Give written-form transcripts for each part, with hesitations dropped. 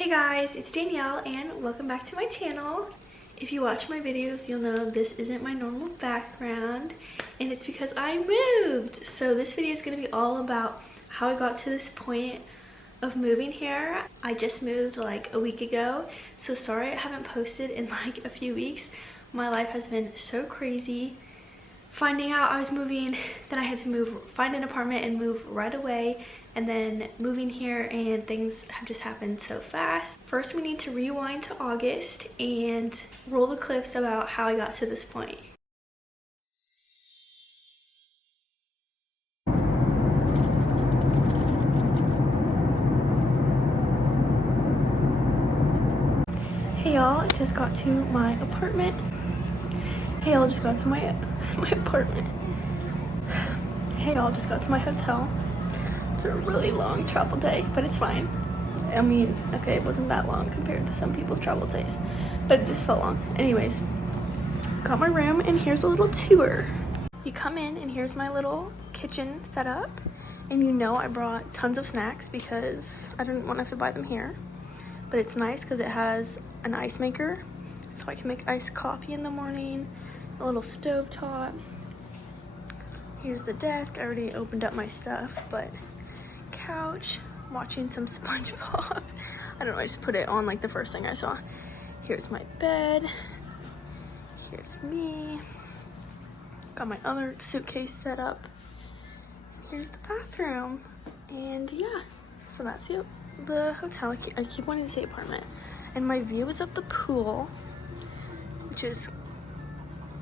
Hey guys, it's Danielle and welcome back to my channel. If you watch my videos, you'll know this isn't my normal background and it's because I moved. So this video is going to be all about how I got to this point of moving here. I just moved like a week ago, so sorry I haven't posted in like a few weeks. My life has been so crazy. Finding out I was moving, then I had to find an apartment and move right away, and then moving here, and things have just happened so fast. First, we need to rewind to August and roll the clips about how I got to this point. Hey y'all, I just got to my apartment. Hey y'all, just got to my apartment. Hey y'all, just got to my hotel. It's a really long travel day, but it's fine. I mean, okay, it wasn't that long compared to some people's travel days, but it just felt long. Anyways, got my room, and here's a little tour. You come in, and here's my little kitchen setup. And you know I brought tons of snacks because I didn't want to have to buy them here. But it's nice because it has an ice maker, so I can make iced coffee in the morning, a little stove top. Here's the desk. I already opened up my stuff, but couch, watching some SpongeBob. I don't know, I just put it on like the first thing I saw. Here's my bed. Here's me. Got my other suitcase set up. Here's the bathroom. And yeah, so that's the hotel. I keep wanting to say apartment. And my view is of the pool, which is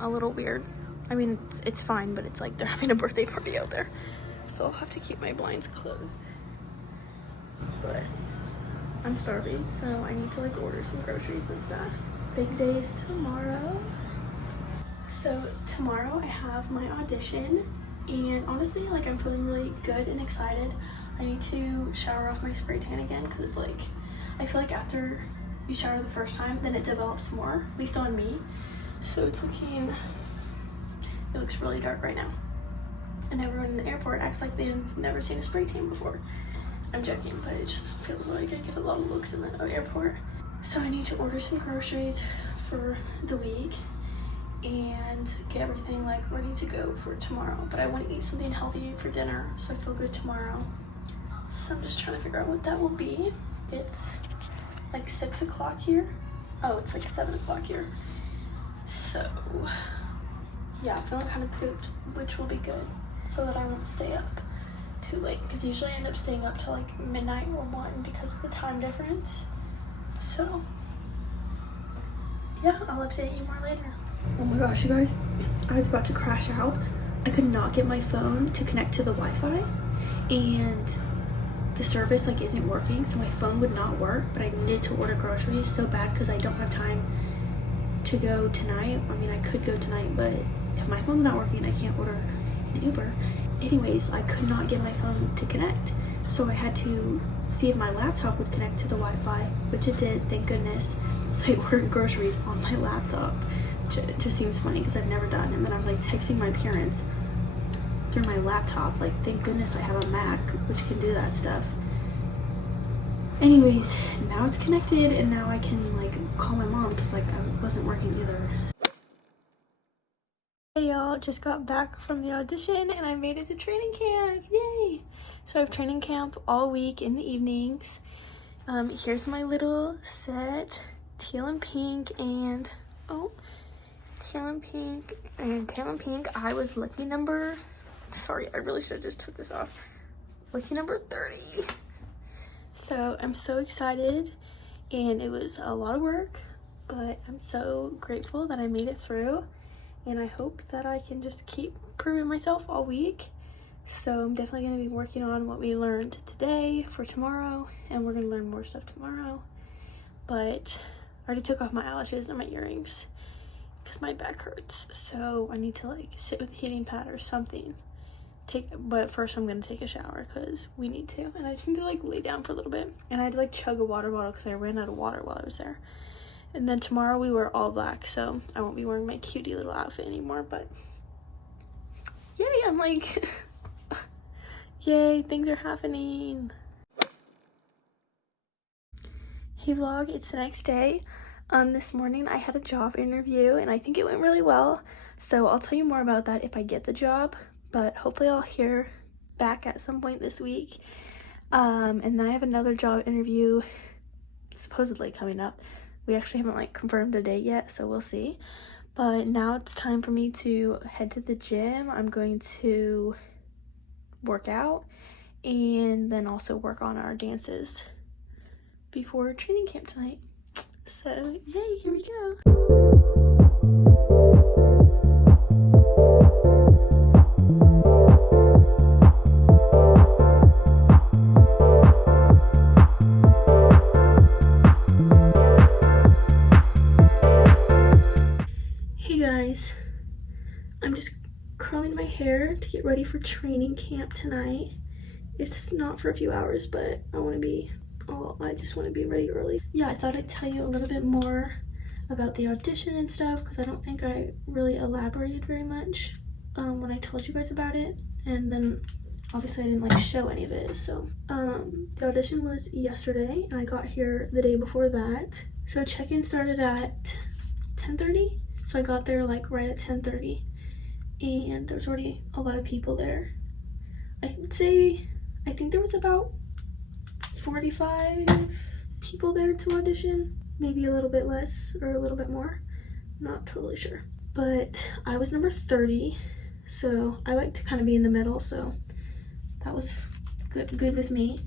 a little weird. I mean, it's fine, but it's like they're having a birthday party out there. So I'll have to keep my blinds closed. But I'm starving, so I need to like order some groceries and stuff. Big day is tomorrow. So tomorrow I have my audition, and honestly, like I'm feeling really good and excited. I need to shower off my spray tan again because it's like, I feel like after you shower the first time, then it develops more, at least on me. So it's looking, it looks really dark right now. And everyone in the airport acts like they've never seen a spray tan before. I'm joking, but it just feels like I get a lot of looks in the airport. So I need to order some groceries for the week and get everything like ready to go for tomorrow. But I want to eat something healthy for dinner so I feel good tomorrow. So I'm just trying to figure out what that will be. It's like 6 o'clock here. Oh, it's like 7 o'clock here. So yeah, I'm feeling kind of pooped, which will be good so that I won't stay up too late, because usually I end up staying up till like midnight or 1 because of the time difference. So yeah, I'll update you more later. Oh my gosh, you guys, I was about to crash out. I could not get my phone to connect to the Wi-Fi, and the service like isn't working, so my phone would not work. But I needed to order groceries so bad because I don't have time to go tonight. I mean, I could go tonight, but if my phone's not working, I can't order an Uber. Anyways, I could not get my phone to connect, so I had to see if my laptop would connect to the Wi-Fi, which it did, thank goodness. So I ordered groceries on my laptop, which it just seems funny because I've never done. And then I was like texting my parents through my laptop, like thank goodness I have a Mac which can do that stuff. Anyways, now it's connected, and now I can like call my mom because like I wasn't working either. Hey y'all, just got back from the audition and I made it to training camp, yay! So I have training camp all week in the evenings. Here's my little set, teal and pink, and teal and pink. I was lucky number, sorry, I really should have just took this off. Lucky number 30. So I'm so excited, and it was a lot of work, but I'm so grateful that I made it through. And I hope that I can just keep proving myself all week. So I'm definitely going to be working on what we learned today for tomorrow, and we're going to learn more stuff tomorrow. But I already took off my eyelashes and my earrings because my back hurts. So I need to like sit with a heating pad or something. But first I'm going to take a shower because we need to. And I just need to like lay down for a little bit. And I had to like chug a water bottle because I ran out of water while I was there. And then tomorrow we wear all black, so I won't be wearing my cutie little outfit anymore, but yay, I'm like, yay, things are happening. Hey vlog, it's the next day. This morning I had a job interview and I think it went really well. So I'll tell you more about that if I get the job, but hopefully I'll hear back at some point this week. And then I have another job interview supposedly coming up. We actually haven't like confirmed a date yet, so we'll see. But now it's time for me to head to the gym. I'm going to work out and then also work on our dances before training camp tonight. So yay, here we go. Hey guys, I'm just curling my hair to get ready for training camp tonight. It's not for a few hours, but I just want to be ready early. Yeah, I thought I'd tell you a little bit more about the audition and stuff because I don't think I really elaborated very much when I told you guys about it, and then obviously I didn't like show any of it. So the audition was yesterday and I got here the day before that. So check-in started at 10:30, so I got there like right at 10:30 and there was already a lot of people there. I think there was about 45 people there to audition, maybe a little bit less or a little bit more, not totally sure. But I was number 30, so I like to kind of be in the middle, so that was good with me.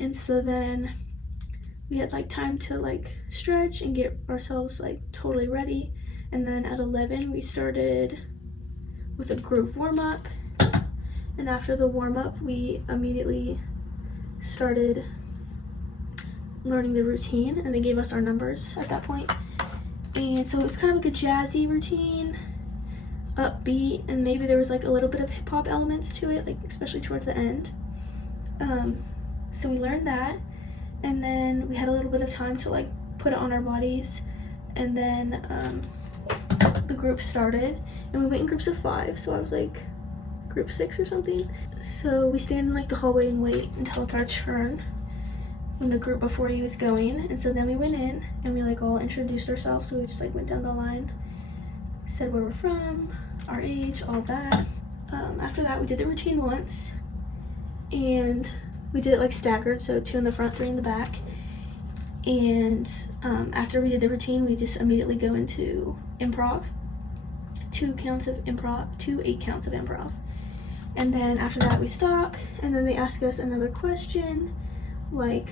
And so then we had like time to like stretch and get ourselves like totally ready, and then at 11 we started with a group warm-up, and after the warm-up we immediately started learning the routine, and they gave us our numbers at that point. And so it was kind of like a jazzy routine, upbeat, and maybe there was like a little bit of hip-hop elements to it, like especially towards the end. So we learned that, and then we had a little bit of time to like put it on our bodies, and then the group started and we went in groups of 5, so I was like group 6 or something. So we stand in like the hallway and wait until it's our turn when the group before you is going. And so then we went in and we like all introduced ourselves, so we just like went down the line, said where we're from, our age, all that. After that we did the routine once, and we did it like staggered, so 2 in the front, 3 in the back. And after we did the routine we just immediately go into improv, 2 8 counts of improv. And then after that we stop, and then they ask us another question, like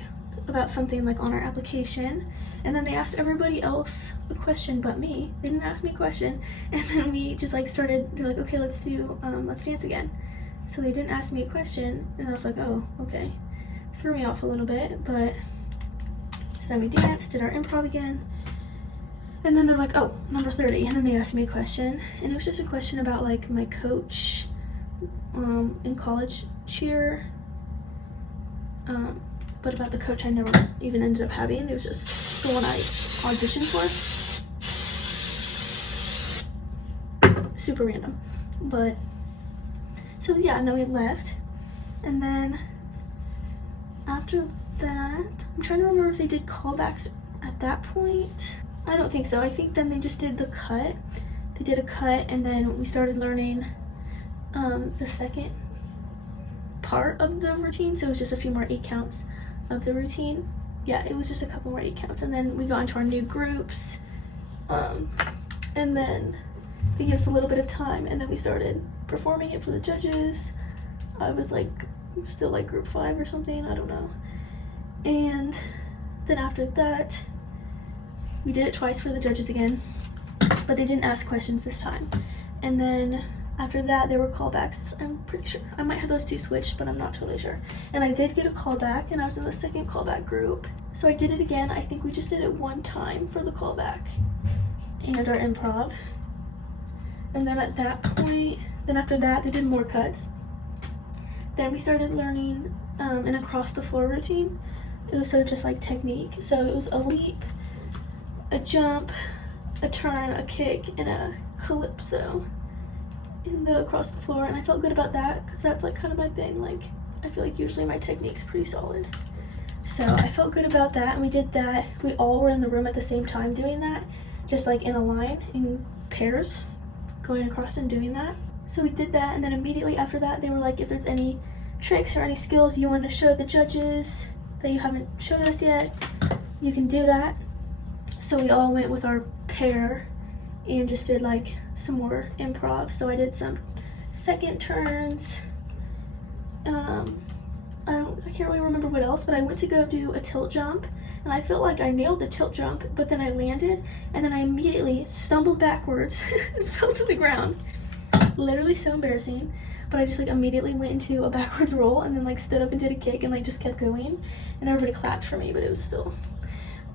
about something like on our application, and then they asked everybody else a question but me. They didn't ask me a question, and then we just like started, they're like, okay, let's dance again. So they didn't ask me a question, and I was like, oh, okay. Threw me off a little bit, but so then we danced, did our improv again, and then they're like, oh, number 30, and then they asked me a question, and it was just a question about like my coach in college cheer, but about the coach I never even ended up having. It was just the one I auditioned for. Super random. But so yeah, and then we left, and then after that I'm trying to remember if they did callbacks at that point. I don't think so. I think then they just did the cut. They did a cut, and then we started learning the second part of the routine, so it was just a few more 8 counts of the routine. Yeah, it was just a couple more 8 counts, and then we got into our new groups, and then they gave us a little bit of time, and then we started performing it for the judges. I was like still like group 5 or something, I don't know. And then after that we did it twice for the judges again, but they didn't ask questions this time. And then after that there were callbacks. I'm pretty sure I might have those 2 switched, but I'm not totally sure. And I did get a callback, and I was in the second callback group, so I did it again. I think we just did it 1 time for the callback and our improv. And then at that point, then after that they did more cuts. Then we started learning an across the floor routine. It was so just like technique, so it was a leap, a jump, a turn, a kick, and a calypso in the across the floor. And I felt good about that because that's like kind of my thing. Like I feel like usually my technique's pretty solid. So I felt good about that, and we did that. We all were in the room at the same time doing that, just like in a line, in pairs, going across and doing that. So we did that, and then immediately after that, they were like, if there's any tricks or any skills you want to show the judges that you haven't showed us yet, you can do that. So we all went with our pair and just did like some more improv. So I did some second turns. I can't really remember what else, but I went to go do a tilt jump, and I felt like I nailed the tilt jump, but then I landed, and then I immediately stumbled backwards and fell to the ground. Literally so embarrassing, but I just like immediately went into a backwards roll and then like stood up and did a kick and like just kept going, and everybody clapped for me, but it was still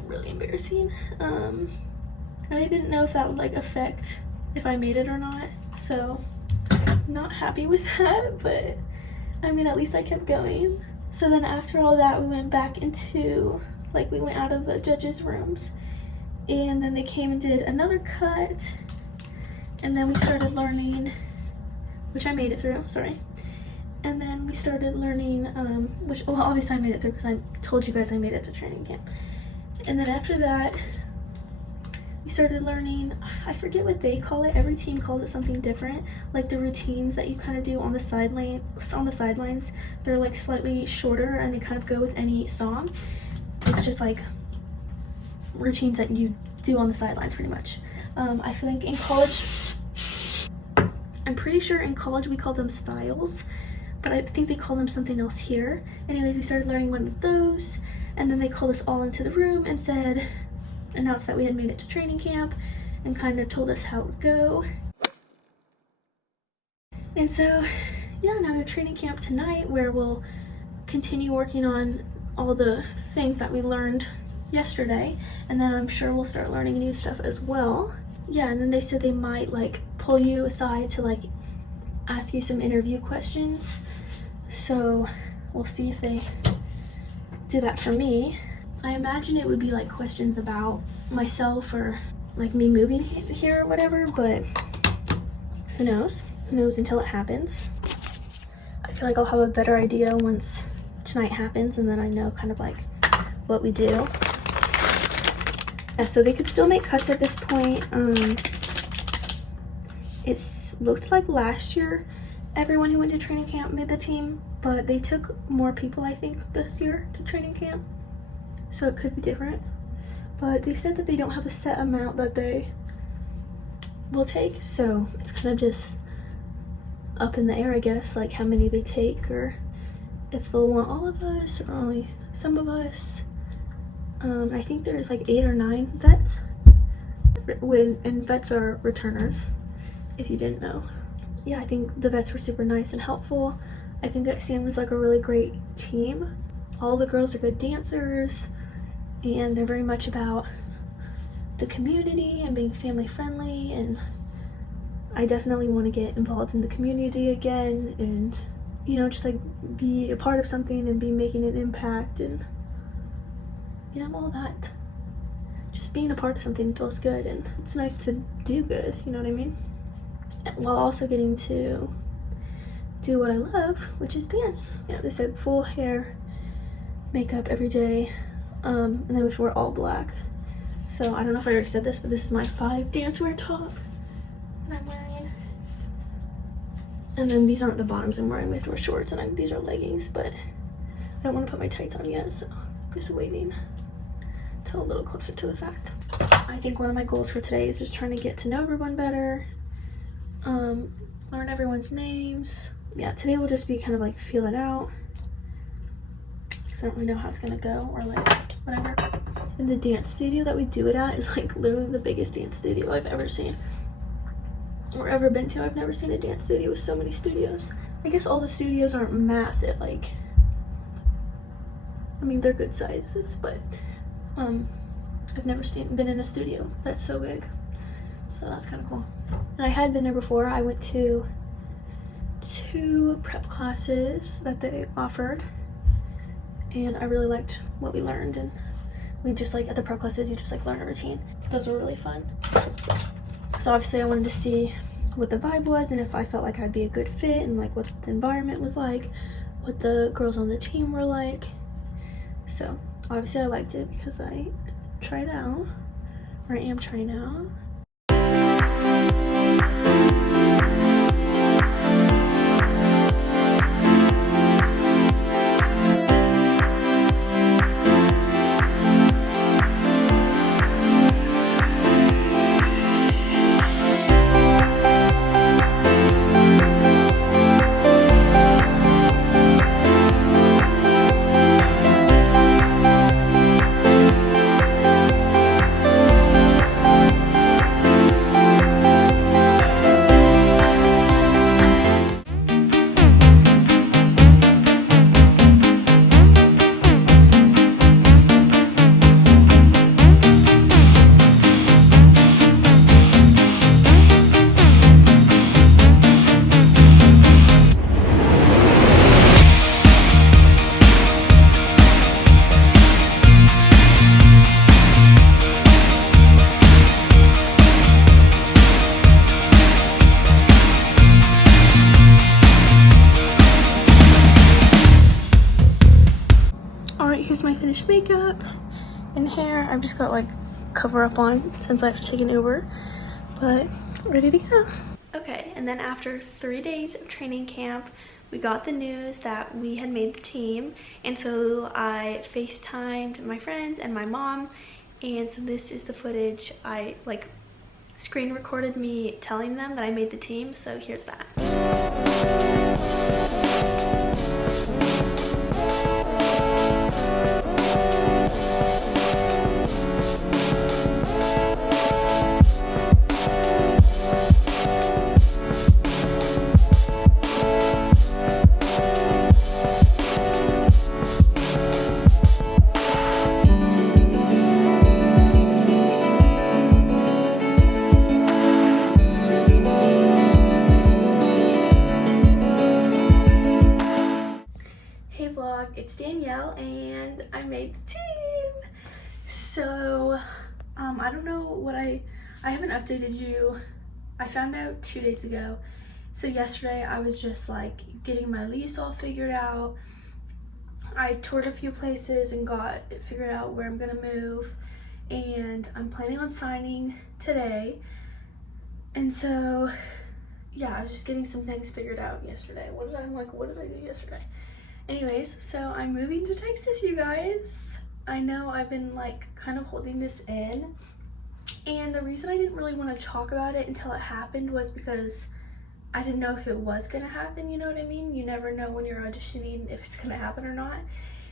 really embarrassing. And I didn't know if that would like affect if I made it or not, so not happy with that, but I mean, at least I kept going. So then after all that, we went back into, like, we went out of the judges' rooms, and then they came and did another cut, and then we started learning, which I made it through, sorry. And then we started learning, which, well, obviously I made it through because I told you guys I made it to training camp. And then after that, we started learning, I forget what they call it, every team calls it something different, like the routines that you kind of do on the sidelines, they're like slightly shorter and they kind of go with any song. It's just like routines that you do on the sidelines pretty much. I think in college, I'm pretty sure in college we call them styles, but I think they call them something else here. Anyways, we started learning one of those, and then they called us all into the room and announced that we had made it to training camp and kind of told us how it would go. And so, yeah, now we have training camp tonight where we'll continue working on all the things that we learned yesterday, and then I'm sure we'll start learning new stuff as well. Yeah, and then they said they might like pull you aside to like ask you some interview questions, so we'll see if they do that for me. I imagine it would be like questions about myself or like me moving here or whatever, but who knows? Who knows until it happens. I feel like I'll have a better idea once tonight happens, and then I know kind of like what we do. Yeah, so they could still make cuts at this point. It looked like last year everyone who went to training camp made the team, but they took more people, I think, this year to training camp. So it could be different, but they said that they don't have a set amount that they will take, so it's kind of just up in the air, I guess, like how many they take, or if they'll want all of us or only some of us. I think there's like 8 or 9 vets, and vets are returners, if you didn't know. Yeah, I think the vets were super nice and helpful. I think that Sam was like a really great team. All the girls are good dancers, and they're very much about the community and being family friendly, and I definitely want to get involved in the community again and, you know, just like be a part of something and be making an impact, and, you know, all that. Just being a part of something feels good, and it's nice to do good, you know what I mean? While also getting to do what I love, which is dance. Yeah, they said full hair, makeup every day, and then we wear all black. So I don't know if I already said this, but this is my 5 dance wear top that I'm wearing. And then these aren't the bottoms I'm wearing, we have to wear shorts, and these are leggings, but I don't want to put my tights on yet, so I'm just waiting till a little closer to the fact. I think one of my goals for today is just trying to get to know everyone better, learn everyone's names. Yeah, today will just be kind of like feel it out, because I don't really know how it's gonna go, or like whatever. And the dance studio that we do it at is like literally the biggest dance studio I've ever seen or ever been to. I've never seen a dance studio with so many studios. I guess all the studios aren't massive, like, I mean, they're good sizes, but I've never been in a studio that's so big, so that's kind of cool. And I had been there before. I went to 2 prep classes that they offered, and I really liked what we learned, and we just like at the prep classes you just like learn a routine. Those were really fun. So obviously I wanted to see what the vibe was and if I felt like I'd be a good fit, and like what the environment was like, what the girls on the team were like. So obviously I liked it because I tried out, or I am trying out. Alright, here's my finished makeup and hair. I've just got like cover up on since I've taken Uber, but ready to go. Okay, and then after 3 days of training camp, we got the news that we had made the team, and so I FaceTimed my friends and my mom, and so this is the footage. I like screen recorded me telling them that I made the team, so here's that. It's Danielle and I made the team. So I don't know what I haven't updated you. I found out 2 days ago. So yesterday I was just like getting my lease all figured out. I toured a few places and got it figured out where I'm gonna move, and I'm planning on signing today. And so yeah, I was just getting some things figured out yesterday. What did I do yesterday? Anyways, so I'm moving to Texas, you guys. I know I've been like kind of holding this in, and the reason I didn't really want to talk about it until it happened was because I didn't know if it was gonna happen, you know what I mean? You never know when you're auditioning if it's gonna happen or not.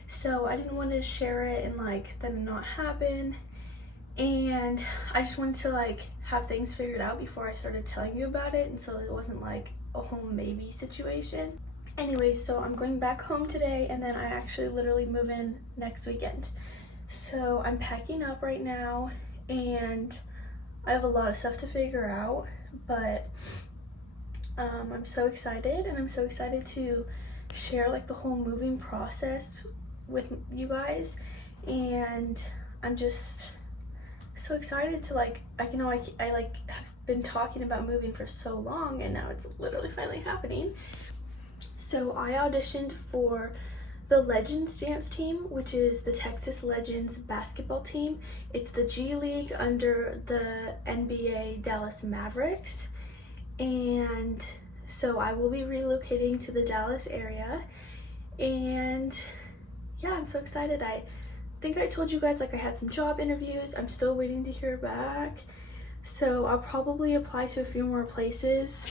So I didn't want to share it and like then it not happen, and I just wanted to like have things figured out before I started telling you about it, and so it wasn't like a home maybe situation. Anyway, so I'm going back home today, and then I actually literally move in next weekend. So I'm packing up right now, and I have a lot of stuff to figure out, but I'm so excited, and I'm so excited to share like the whole moving process with you guys, and I'm just so excited to like, I like have been talking about moving for so long, and now it's literally finally happening. So I auditioned for the Legends dance team, which is the Texas Legends basketball team. It's the G League under the NBA Dallas Mavericks. And so I will be relocating to the Dallas area. And yeah, I'm so excited. I think I told you guys like I had some job interviews. I'm still waiting to hear back. So I'll probably apply to a few more places.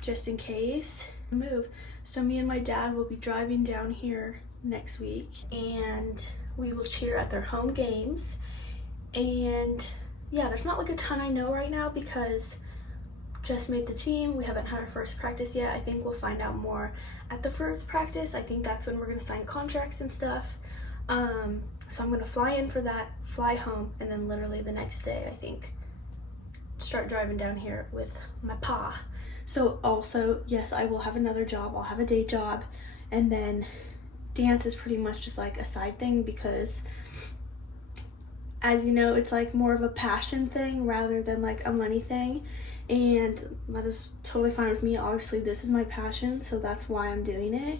Just in case I move. So me and my dad will be driving down here next week, and we will cheer at their home games. And yeah, there's not like a ton I know right now because just made the team. We haven't had our first practice yet. I think we'll find out more at the first practice. I think that's when we're gonna sign contracts and stuff. So I'm gonna fly in for that, fly home, and then literally the next day I think start driving down here with my pa. So also, yes, I will have another job. I'll have a day job, and then dance is pretty much just like a side thing because As you know, it's like more of a passion thing rather than like a money thing, and that is totally fine with me. Obviously this is my passion, so that's why I'm doing it.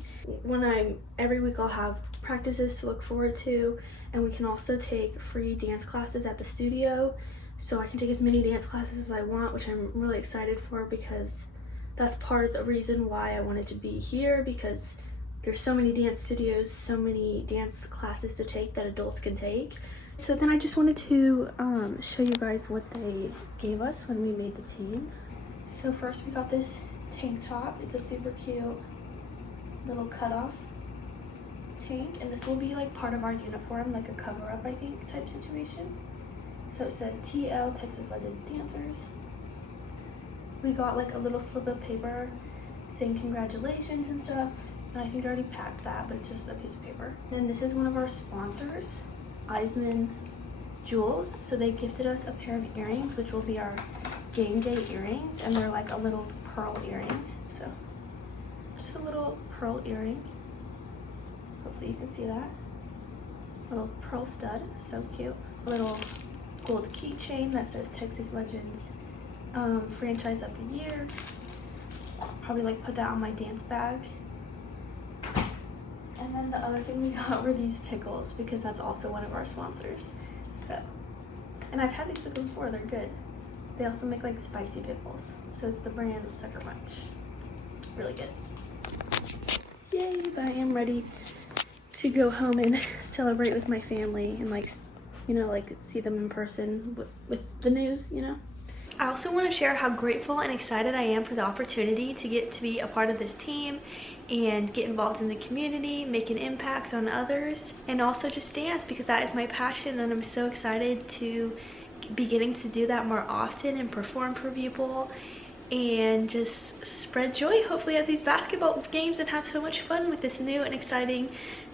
Every week I'll have practices to look forward to, and we can also take free dance classes at the studio, so I can take as many dance classes as I want, which I'm really excited for, because that's part of the reason why I wanted to be here, because there's so many dance studios, so many dance classes to take that adults can take. So then I just wanted to show you guys what they gave us when we made the team. So first we got this tank top. It's a super cute little cutoff tank, and this will be like part of our uniform, like a cover-up, I think, type situation. So it says TL, Texas Legends Dancers. We got like a little slip of paper saying congratulations and stuff, and I think I already packed that, but it's just a piece of paper. Then this is one of our sponsors, Eisman Jewels. So they gifted us a pair of earrings, which will be our game day earrings, and they're like a little pearl earring. So just a little pearl earring. Hopefully you can see that. Little pearl stud, so cute. A little gold keychain that says Texas Legends franchise of the year. Probably like put that on my dance bag. And then the other thing we got were these pickles, because that's also one of our sponsors. So, and I've had these pickles before, they're good. They also make like spicy pickles. So it's the brand Sucker Punch. Really good. Yay, but I am ready to go home and celebrate with my family and like, you know, like see them in person with the news, you know. I also want to share how grateful and excited I am for the opportunity to get to be a part of this team and get involved in the community, make an impact on others, and also just dance, because that is my passion, and I'm so excited to be getting to do that more often and perform for people and just spread joy hopefully at these basketball games and have so much fun with this new and exciting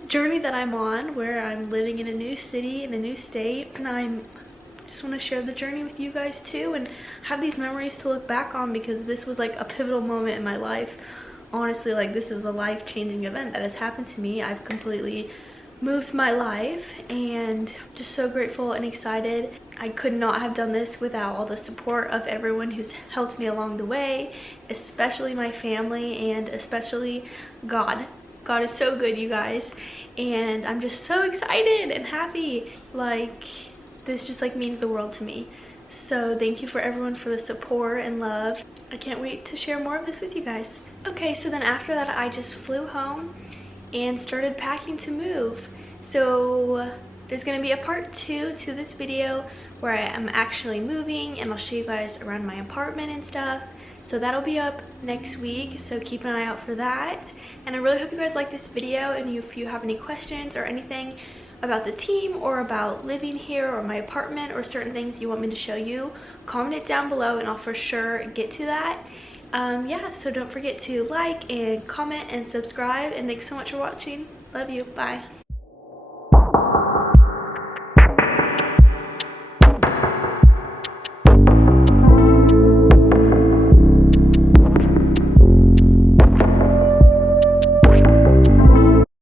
journey that I'm on, where I'm living in a new city, in a new state, and I'm just want to share the journey with you guys too and have these memories to look back on, because this was like a pivotal moment in my life. Honestly, like this is a life-changing event that has happened to me. I've completely moved my life, and just so grateful and excited. I could not have done this without all the support of everyone who's helped me along the way, especially my family and especially God. God is so good, you guys, and I'm just so excited and happy. Like, this just like means the world to me. So thank you for everyone for the support and love. I can't wait to share more of this with you guys. Okay, so then after that I just flew home and started packing to move. So there's gonna be a part 2 to this video where I am actually moving, and I'll show you guys around my apartment and stuff. So that'll be up next week, so keep an eye out for that. And I really hope you guys like this video, and if you have any questions or anything about the team or about living here or my apartment or certain things you want me to show you, comment it down below and I'll for sure get to that. Yeah, so don't forget to like and comment and subscribe, and thanks so much for watching. Love you. Bye.